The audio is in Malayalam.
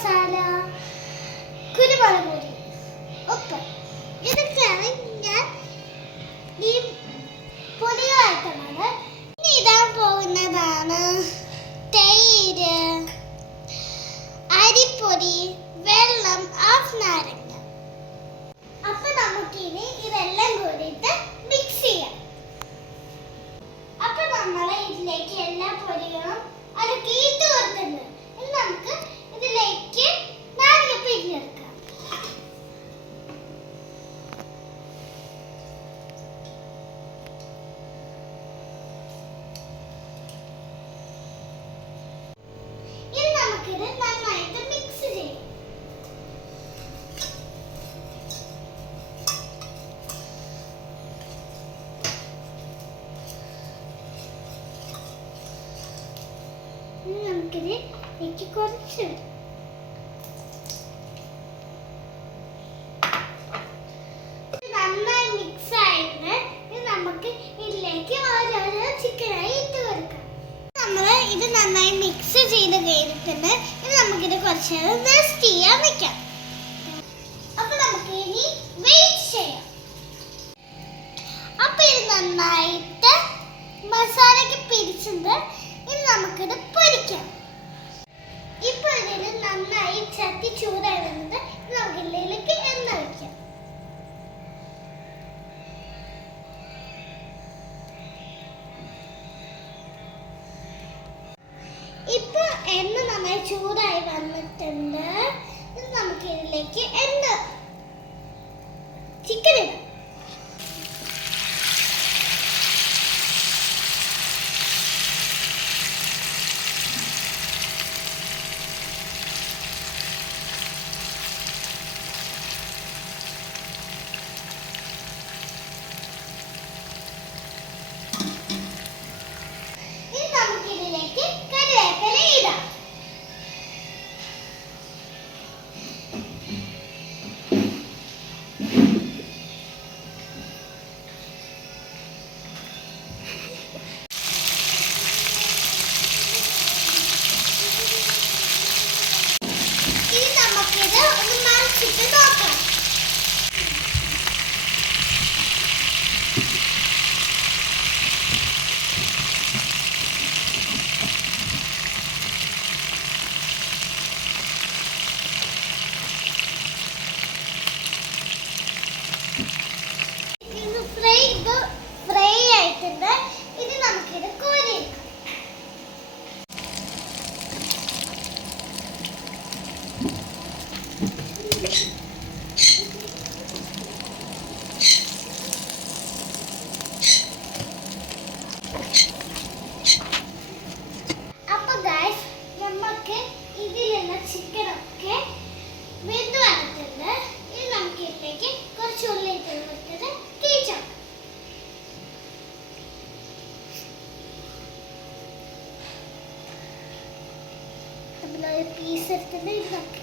മസാല, കുരുമുളക് പൊടി, ഉപ്പ്, ഇതൊക്കെയാണ് ഞാൻ ഈ പൊടികളാക്കുന്നത്. ഇനി ഇടാൻ പോകുന്നതാണ് തൈര്, അരിപ്പൊടി, വെള്ളം, ഹാഫ് നാരങ്ങ. അപ്പൊ നമുക്കിനി ഇതെല്ലാം കൂടിയിട്ട് മിക്സ് ചെയ്യാം. അപ്പൊ നമ്മൾ ഇതിലേക്ക് എല്ലാ പൊടികളും അതൊക്കെ ഇട്ട് കൊടുത്തിട്ടുണ്ട്. ഇനി നമുക്ക് ഇതിലേക്ക് നാരങ്ങ പിഴിഞ്ഞെടുക്കാം. ഇനി നമുക്കിത് നന്നായിട്ട് മിക്സ് ചെയ്യാം. ഇനി നമുക്കിതിലേക്ക് കുറച്ച് നന്നായി മിക്സ് ആയിട്ട് നമുക്ക് ഇതിലേക്ക് ഓരോരോ ചിക്കനായി ഇട്ട് കൊടുക്കാം. നമ്മൾ ഇത് നന്നായി മിക്സ് ചെയ്ത് കഴിഞ്ഞിട്ടുണ്ട്. ഇനി നമുക്കിത് കുറച്ച് നേരം റെസ്റ്റ് ചെയ്യാൻ വെക്കാം. അപ്പൊ നമുക്ക് ഇനി വെയിറ്റ് ചെയ്യാം. അപ്പൊ ഇത് നന്നായിട്ട് മസാലയ്ക്ക് പിടിച്ചിട്ടുണ്ട്. ഇനി നമുക്കിത് പൊരിക്കാം. ഇപ്പൊ ഇതിൽ നന്നായി ചട്ടി ചൂടായി വരുന്നത്. നമുക്ക് ഇതിലേക്ക് എണ്ണ ഒഴിക്കാം. ഇപ്പൊ എണ്ണ നന്നായി ചൂടായി വന്നിട്ടുണ്ട്. ഇനി നമുക്ക് ഇതിലേക്ക് ചിക്കൻ ഇടാം. ഫ്രൈ ആയിട്ടുണ്ട്. ഇനി നമുക്കിത് കോരിയെടുക്കാം. അപ്പൊ ഗൈസ്, നമുക്ക് ഇതിലുള്ള ചിക്കനൊക്കെ വെന്ത് വന്നിട്ടുണ്ട്. ഇനി നമുക്ക് ഇതിലേക്ക് കുറച്ച് ഉള്ളി ഇട്ട് കൊടുത്തിട്ട് കഴിച്ചാം. നമ്മളൊരു പീസ് എടുത്തിട്ട്